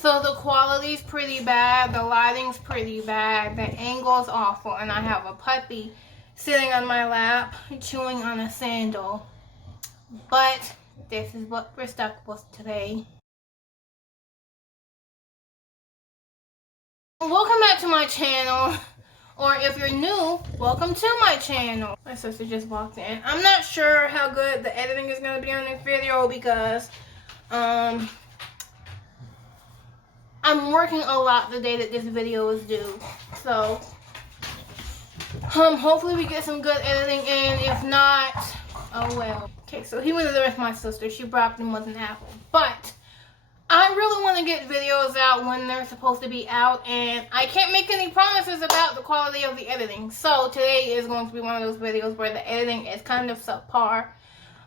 So the quality's pretty bad, the lighting's pretty bad, the angle's awful, and I have a puppy sitting on my lap chewing on a sandal. But this is what we're stuck with today. Welcome back to my channel, or if you're new, welcome to my channel. My sister just walked in. I'm not sure how good the editing is going to be on this video because I'm working a lot the day that this video is due. So hopefully we get some good editing in. If not, oh well. Okay, so he went there with my sister. She brought him with an apple. But I really want to get videos out when they're supposed to be out, and I can't make any promises about the quality of the editing. So today is going to be one of those videos where the editing is kind of subpar,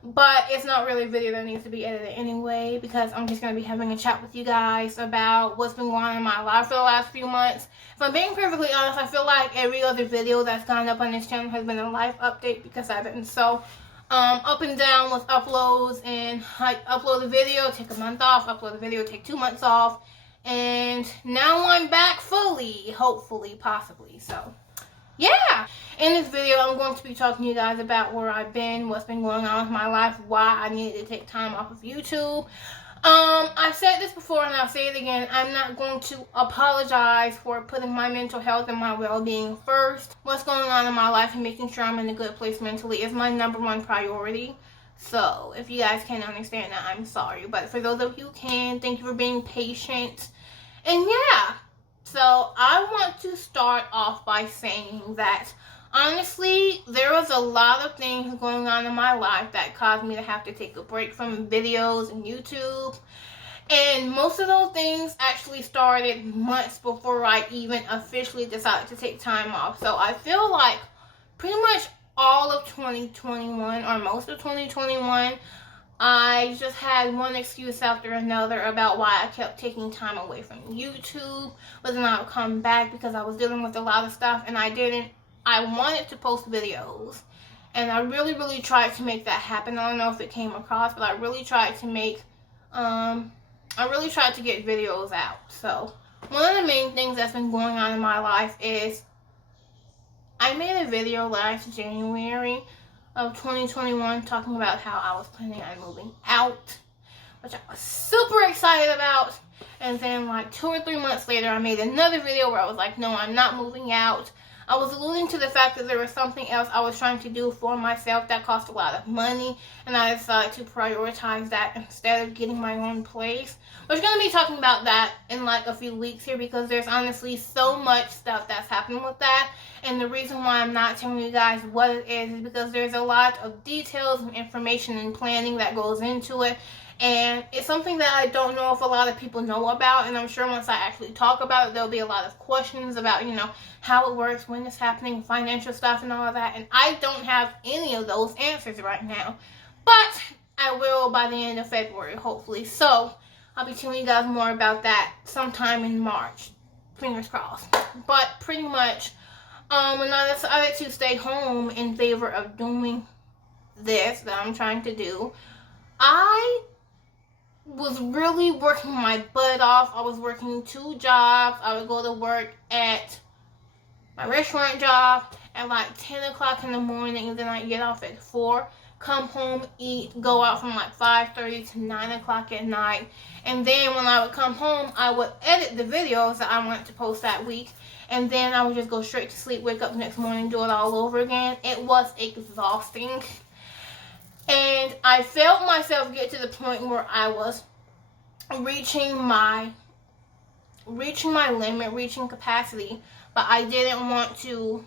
but it's not really a video that needs to be edited anyway, because I'm just going to be having a chat with you guys about what's been going on in my life for the last few months. If I'm being perfectly honest, I feel like every other video that's gone up on this channel has been a life update because I've been so up and down with uploads, and I upload a video, take a month off, upload a video, take 2 months off, and now I'm back fully, hopefully, possibly. So yeah, in this video I'm going to be talking to you guys about where I've been, what's been going on with my life, why I needed to take time off of YouTube. I've said this before and I'll say it again. I'm not going to apologize for putting my mental health and my well-being first. What's going on in my life and making sure I'm in a good place mentally is my #1 priority. So if you guys can't understand that, I'm sorry. But for those of you who can, thank you for being patient. And yeah, so I want to start off by saying that honestly, there was a lot of things going on in my life that caused me to have to take a break from videos and YouTube. And most of those things actually started months before I even officially decided to take time off. So I feel like pretty much all of 2021, or most of 2021, I just had one excuse after another about why I kept taking time away from YouTube. But then I would come back because I was dealing with a lot of stuff, and I wanted to post videos, and I really tried to make that happen. I don't know if it came across, but I really tried to make, I really tried to get videos out. So one of the main things that's been going on in my life is I made a video last January of 2021 talking about how I was planning on moving out, which I was super excited about. And then like 2 or 3 months later, I made another video where I was like, no, I'm not moving out. I was alluding to the fact that there was something else I was trying to do for myself that cost a lot of money, and I decided to prioritize that instead of getting my own place. We're going to be talking about that in like a few weeks here, because there's honestly so much stuff that's happened with that, and the reason why I'm not telling you guys what it is because there's a lot of details and information and planning that goes into it. And it's something that I don't know if a lot of people know about, and I'm sure once I actually talk about it, there'll be a lot of questions about, you know, how it works, when it's happening, financial stuff and all of that, and I don't have any of those answers right now, but I will by the end of February, hopefully. So I'll be telling you guys more about that sometime in March, fingers crossed. But pretty much, when I decided to stay home in favor of doing this that I'm trying to do, I was really working my butt off. I was working 2 jobs. I would go to work at my restaurant job at like 10 o'clock in the morning, and then I'd get off at 4, come home, eat, go out from like 5:30 to 9 o'clock at night. And then when I would come home, I would edit the videos that I wanted to post that week, and then I would just go straight to sleep, wake up the next morning, do it all over again. It was exhausting. And I felt myself get to the point where I was reaching my limit, reaching capacity, but I didn't want to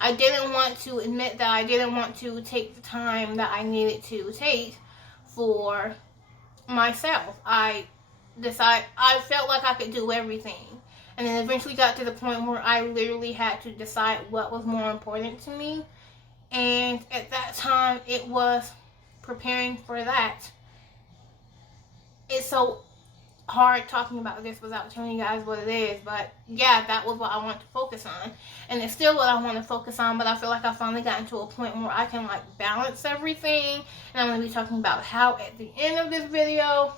admit that I didn't want to take the time that I needed to take for myself. I felt like I could do everything, and then eventually got to the point where I literally had to decide what was more important to me. And at that time, it was preparing for that. It's so hard talking about this without telling you guys what it is, but yeah, that was what I want to focus on, and it's still what I want to focus on. But I feel like I finally gotten to a point where I can like balance everything, and I'm going to be talking about how at the end of this video.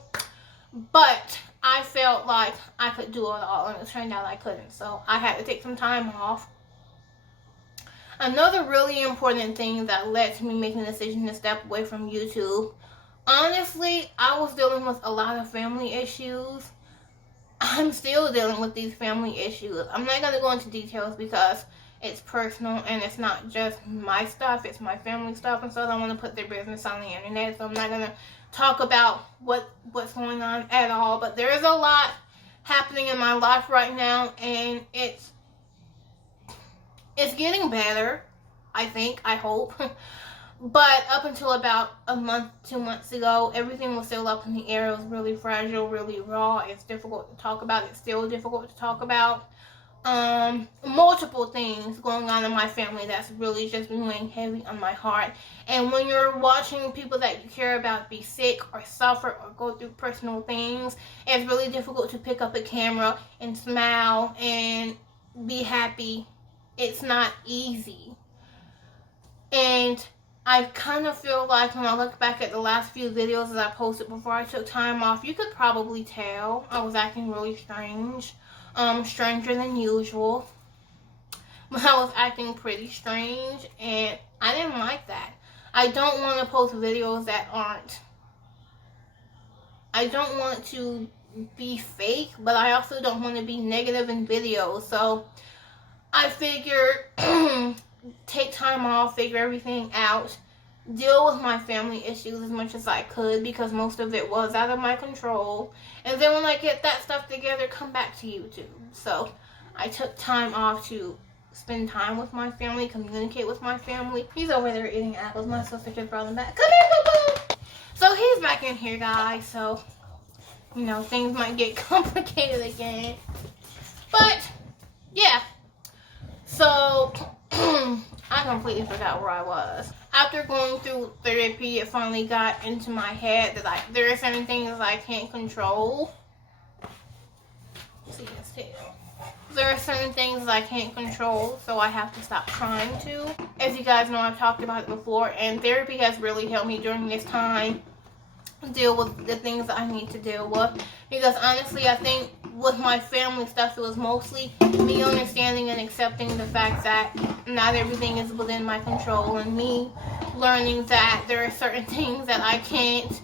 But I felt like I could do it all, and it turned out I couldn't. So I had to take some time off. Another really important thing that led to me making the decision to step away from YouTube, honestly, I was dealing with a lot of family issues. I'm still dealing with these family issues. I'm not going to go into details because it's personal and it's not just my stuff, it's my family stuff, and so I don't want to put their business on the internet, so I'm not going to talk about what's going on at all. But there is a lot happening in my life right now, and it's getting better, I think, I hope. But up until about a month, 2 months ago, everything was still up in the air. It was really fragile, really raw. It's difficult to talk about. It's still difficult to talk about. Multiple things going on in my family that's really just been weighing heavy on my heart. And when you're watching people that you care about be sick or suffer or go through personal things, it's really difficult to pick up a camera and smile and be happy. It's not easy. And I kind of feel like when I look back at the last few videos that I posted before I took time off, you could probably tell I was acting really strange. Stranger than usual. But I was acting pretty strange, and I didn't like that. I don't want to post videos that aren't... I don't want to be fake, but I also don't want to be negative in videos. So I figured take time off, figure everything out, deal with my family issues as much as I could, because most of it was out of my control. And then when I get that stuff together, come back to YouTube. So I took time off to spend time with my family, communicate with my family. He's over there eating apples. My sister just brought him back. Come here, boo-boo! So he's back in here, guys. So, you know, things might get complicated again. But, yeah. So, I completely forgot where I was. After going through therapy, it finally got into my head that there are certain things I can't control. See his tail. There are certain things I can't control, so I have to stop trying to. As you guys know, I've talked about it before, and therapy has really helped me during this time deal with the things that I need to deal with. Because honestly, I think with my family stuff, it was mostly me understanding and accepting the fact that not everything is within my control, and me learning that there are certain things that I can't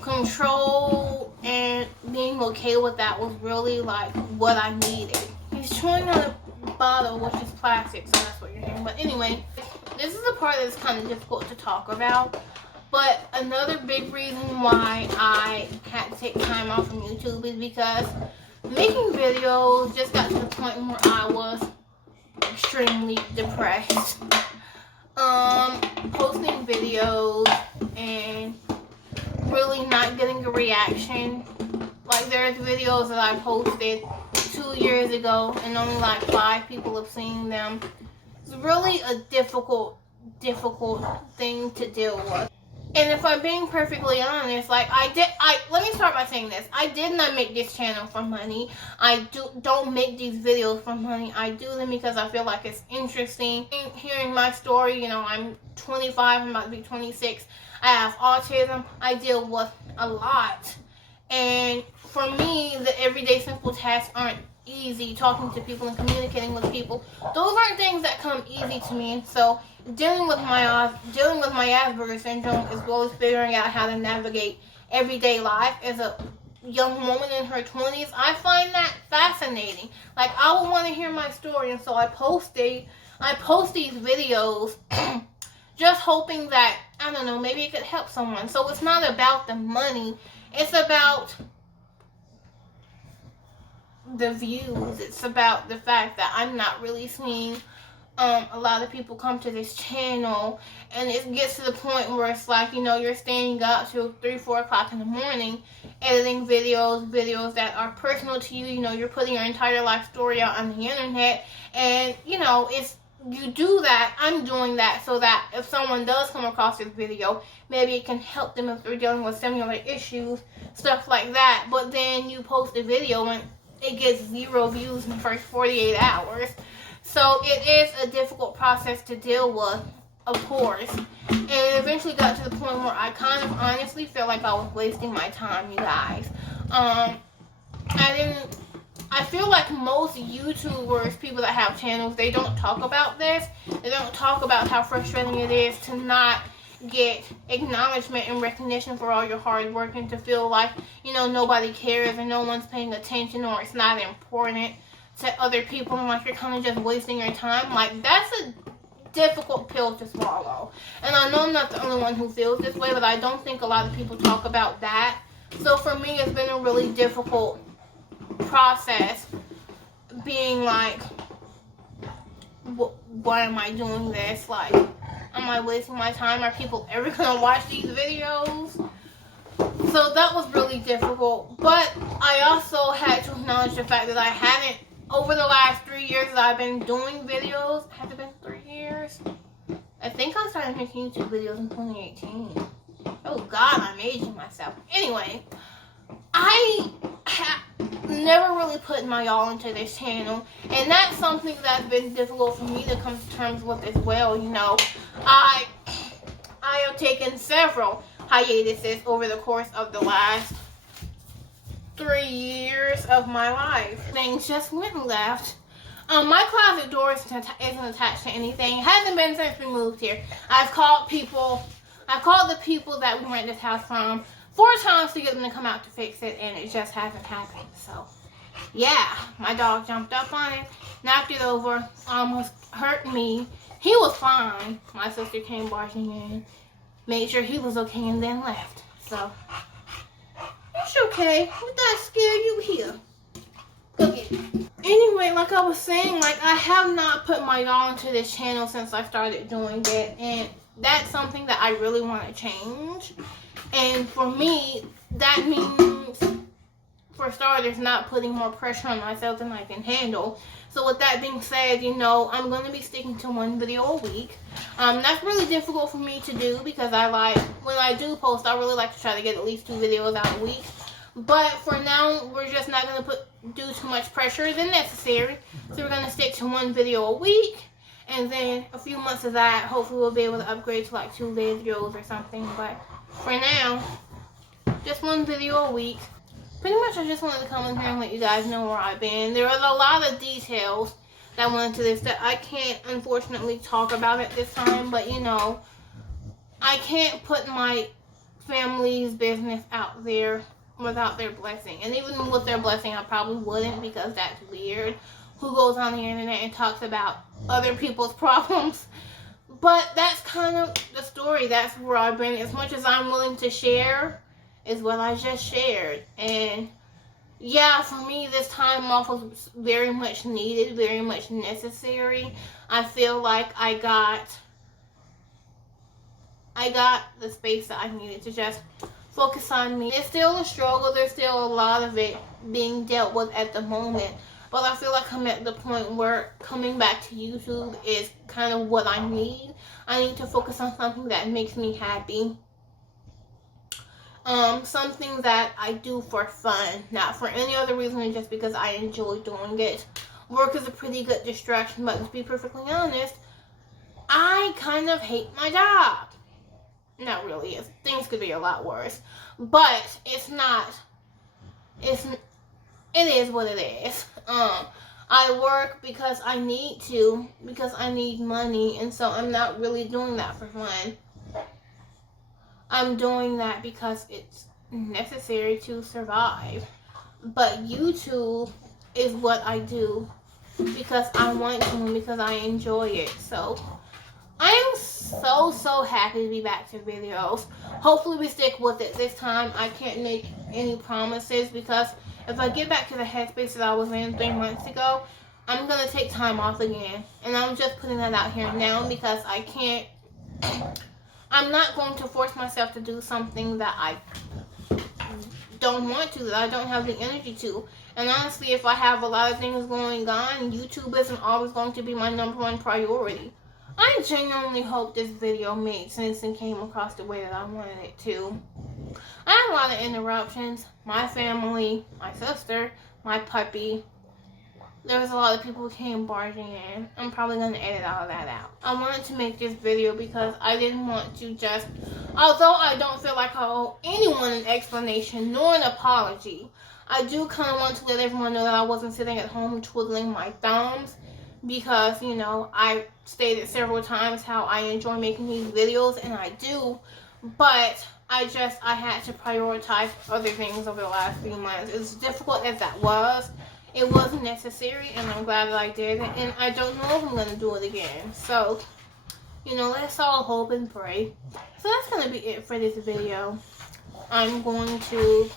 control, and being okay with that was really like what I needed. He's chewing on a bottle, which is plastic, so that's what you're hearing. But anyway, this is the part that's kind of difficult to talk about. But another big reason why I had to take time off from YouTube is because making videos just got to the point where I was extremely depressed. Posting videos and really not getting a reaction. Like, there's videos that I posted 2 years ago and only like 5 people have seen them. It's really a difficult thing to deal with. And if I'm being perfectly honest, like let me start by saying this. I did not make this channel for money. I don't make these videos for money. I do them because I feel like it's interesting. Hearing my story, you know, I'm 25, I'm about to be 26. I have autism. I deal with a lot. And for me, the everyday simple tasks aren't easy. Talking to people and communicating with people, those aren't things that come easy to me. And so dealing with my Asperger's syndrome, as well as figuring out how to navigate everyday life as a young woman in her 20s, I find that fascinating. Like, I would want to hear my story, and so I post these videos just hoping that, I don't know, maybe it could help someone. So it's not about the money, it's about the views. It's about the fact that I'm not really seeing a lot of people come to this channel, and it gets to the point where it's like, you know, you're staying up till 3, 4 o'clock in the morning editing videos that are personal to you. You know, you're putting your entire life story out on the internet, and you know, you do that, I'm doing that, so that if someone does come across this video, maybe it can help them if they're dealing with similar issues, stuff like that. But then you post a video and it gets 0 views in the first 48 hours. So it is a difficult process to deal with, of course. And it eventually got to the point where I kind of honestly feel like I was wasting my time, you guys. I feel like most YouTubers, people that have channels, they don't talk about this. They don't talk about how frustrating it is to not get acknowledgement and recognition for all your hard work, and to feel like, you know, nobody cares and no one's paying attention, or it's not important to other people, and like you're kind of just wasting your time. Like, that's a difficult pill to swallow. And I know I'm not the only one who feels this way, but I don't think a lot of people talk about that. So for me, it's been a really difficult process being like, why am I doing this? Like, am I wasting my time? Are people ever gonna watch these videos? So that was really difficult. But I also had to acknowledge the fact that I hadn't, over the last 3 years that I've been doing videos, has it been 3 years? I think I started making YouTube videos in 2018. Oh God, I'm aging myself. Anyway, I never really put my all into this channel, and that's something that's been difficult for me to come to terms with as well. You know, I have taken several hiatuses over the course of the last 3 years of my life. Things just went left. My closet door isn't attached to anything. It hasn't been since we moved here. I've called the people that we rent this house from 4 times to get them to come out to fix it, and it just hasn't happened. So, yeah, my dog jumped up on it, knocked it over, almost hurt me. He was fine. My sister came barging in, made sure he was okay, and then left. So, it's okay. What that scared you here? Go get it. Anyway, like I was saying, like, I have not put my all into this channel since I started doing it, and that's something that I really want to change. And for me, that means, for starters, not putting more pressure on myself than I can handle. So with that being said, you know, I'm going to be sticking to 1 video a week. That's really difficult for me to do because when I do post, I really like to try to get at least 2 videos out a week. But for now, we're just not going to do too much pressure than necessary. So we're going to stick to 1 video a week. And then a few months of that, hopefully we'll be able to upgrade to like 2 videos or something. But for now, just 1 video a week. Pretty much I just wanted to come in here and let you guys know where I've been. There was a lot of details that went into this that I can't unfortunately talk about at this time. But you know, I can't put my family's business out there without their blessing. And even with their blessing, I probably wouldn't, because that's weird. Who goes on the internet and talks about other people's problems? But that's kind of the story. That's where I've been. As much as I'm willing to share is what I just shared. And yeah, for me, this time off was very much needed, very much necessary. I feel like I got the space that I needed to just focus on me. It's still a struggle. There's still a lot of it being dealt with at the moment. But I feel like I'm at the point where coming back to YouTube is kind of what I need. I need to focus on something that makes me happy. Something that I do for fun, not for any other reason than just because I enjoy doing it. Work is a pretty good distraction, but to be perfectly honest, I kind of hate my job. Not really. Things could be a lot worse. But it is what it is. I work because I need to, because I need money, and so I'm not really doing that for fun. I'm doing that because it's necessary to survive. But YouTube is what I do because I want to and because I enjoy it. So I am so happy to be back to videos. Hopefully we stick with it this time. I can't make any promises because if I get back to the headspace that I was in 3 months ago, I'm going to take time off again. And I'm just putting that out here now because I'm not going to force myself to do something that I don't want to, that I don't have the energy to. And honestly, if I have a lot of things going on, YouTube isn't always going to be my #1 priority. I genuinely hope this video made sense and came across the way that I wanted it to. I had a lot of interruptions. My family, my sister, my puppy. There was a lot of people who came barging in. I'm probably going to edit all of that out. I wanted to make this video because I didn't want to just, although I don't feel like I owe anyone an explanation nor an apology, I do kind of want to let everyone know that I wasn't sitting at home twiddling my thumbs, because, you know, I stated several times how I enjoy making these videos, and I do, but I had to prioritize other things over the last few months. As difficult as that was, it was necessary, and I'm glad that I did it, and I don't know if I'm going to do it again. So, you know, let's all hope and pray. So that's going to be it for this video. I'm going to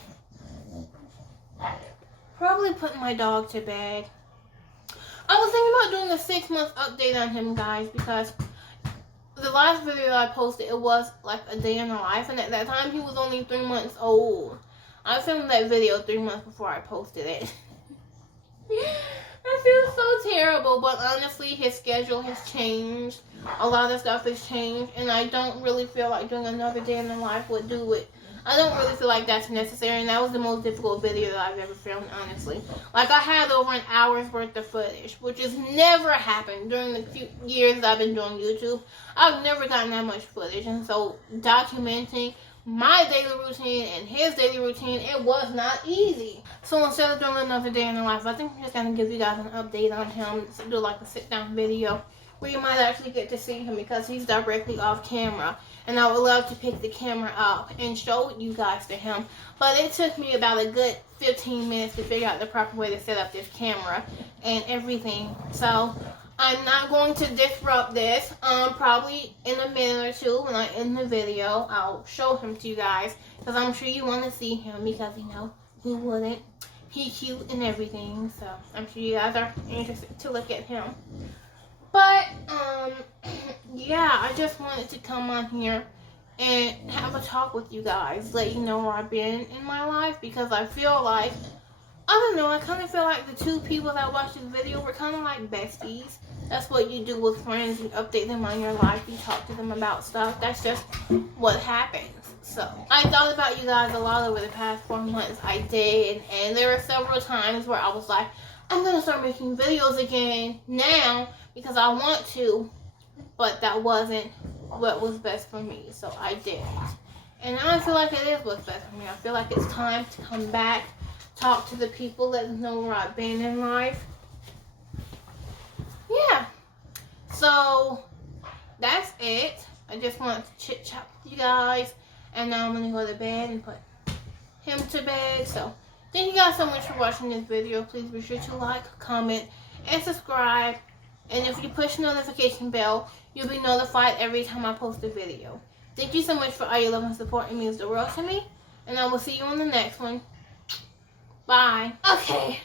probably put my dog to bed. I was thinking about doing a 6-month update on him, guys, because the last video I posted, it was like a day in the life, and at that time he was only 3 months old. I filmed that video 3 months before I posted it. I feel so terrible, but honestly, his schedule has changed. A lot of stuff has changed, and I don't really feel like doing another day in the life would do it. I don't really feel like that's necessary, and that was the most difficult video that I've ever filmed, honestly. Like, I had over an hour's worth of footage, which has never happened during the few years I've been doing YouTube. I've never gotten that much footage, and so documenting my daily routine and his daily routine, it was not easy. So instead of doing another day in the life, I think I'm just going to give you guys an update on him, do like a sit-down video where you might actually get to see him, because he's directly off camera, and I would love to pick the camera up and show you guys to him. But it took me about a good 15 minutes to figure out the proper way to set up this camera and everything. So I'm not going to disrupt this. Probably in a minute or two when I end the video, I'll show him to you guys, because I'm sure you want to see him, because, you know, who wouldn't? He's cute and everything, so I'm sure you guys are interested to look at him. But, yeah, I just wanted to come on here and have a talk with you guys, let you know where I've been in my life, because I feel like, I don't know, I kind of feel like the two people that watched this video were kind of like besties. That's what you do with friends. You update them on your life, you talk to them about stuff. That's just what happens. So, I thought about you guys a lot over the past 4 months. I did, and there were several times where I was like, I'm going to start making videos again now, because I want to, but that wasn't what was best for me, so I didn't. And now I feel like it is what's best for me. I feel like it's time to come back, talk to the people, let them know where I've been in life. Yeah. So, that's it. I just wanted to chit-chat with you guys, and now I'm going to go to bed and put him to bed. So, thank you guys so much for watching this video. Please be sure to like, comment, and subscribe. And if you push the notification bell, you'll be notified every time I post a video. Thank you so much for all your love and support. It means the world to me. And I will see you on the next one. Bye. Okay.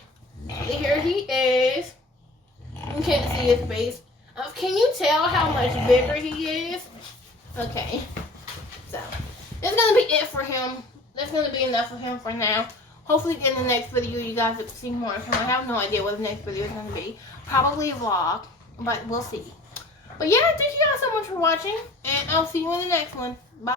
Here he is. You can't see his face. Can you tell how much bigger he is? Okay. So, that's going to be it for him. That's going to be enough of him for now. Hopefully in the next video you guys will see more of him. I have no idea what the next video is going to be. Probably a vlog, but we'll see. But yeah, thank you guys so much for watching, and I'll see you in the next one. Bye.